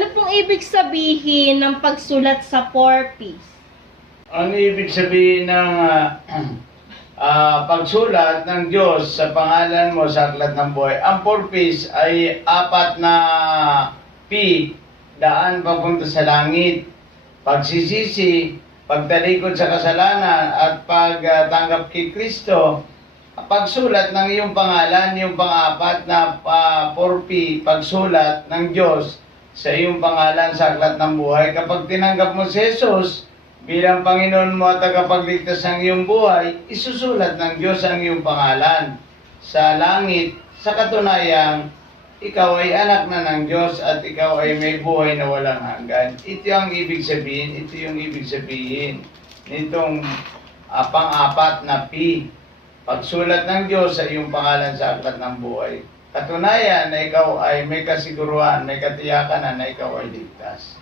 Ano pong ibig sabihin ng pagsulat sa 4Ps? Ang ibig sabihin ng pagsulat ng Diyos sa pangalan mo sa aklat ng buhay, ang purpose ay 4 na P, daan papunta sa langit, pagsisisi, pagtalikod sa kasalanan, at pagtanggap kay Kristo. Pagsulat ng iyong pangalan, yung pang-4 na 4P, pagsulat ng Diyos sa iyong pangalan sa aklat ng buhay. Kapag tinanggap mo si Jesus bilang Panginoon mo at tagapagligtas ng iyong buhay, isusulat ng Diyos ang iyong pangalan sa langit, sa katunayang ikaw ay anak na ng Diyos at ikaw ay may buhay na walang hanggan. Ito ang ibig sabihin, ito yung ibig sabihin nitong pang-4 na P, pagsulat ng Diyos sa iyong pangalan sa aklat ng buhay. Katunayan na ikaw ay may kasiguruhan, may katiyakan na ikaw ay ligtas.